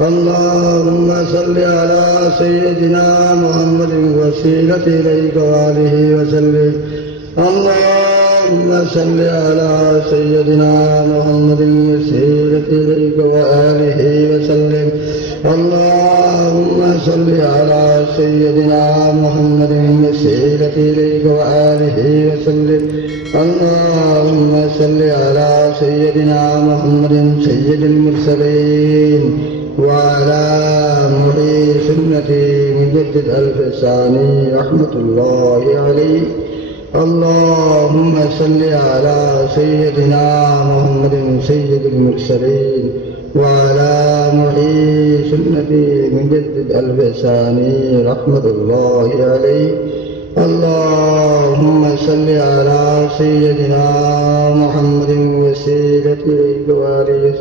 اللهم صل على سيدنا محمد وسيلة إليك وآله وسلم. اللهم صل على سيدنا محمد وسيلة إليك وآله وسلم. اللهم صل على سيدنا محمد وسيلة إليك وآله وسلم. اللهم صل على سيدنا محمد سيد المرسلين وعلى محيي سنته مجدد ألف ثاني رحمة الله عليه. اللهم صل على سيدنا محمد سيد المرسلين وعلى محيي سنته مجدد ألف ثاني رحمة الله عليه. اللهم صل على سيدنا محمد وسيلة إليك وآله.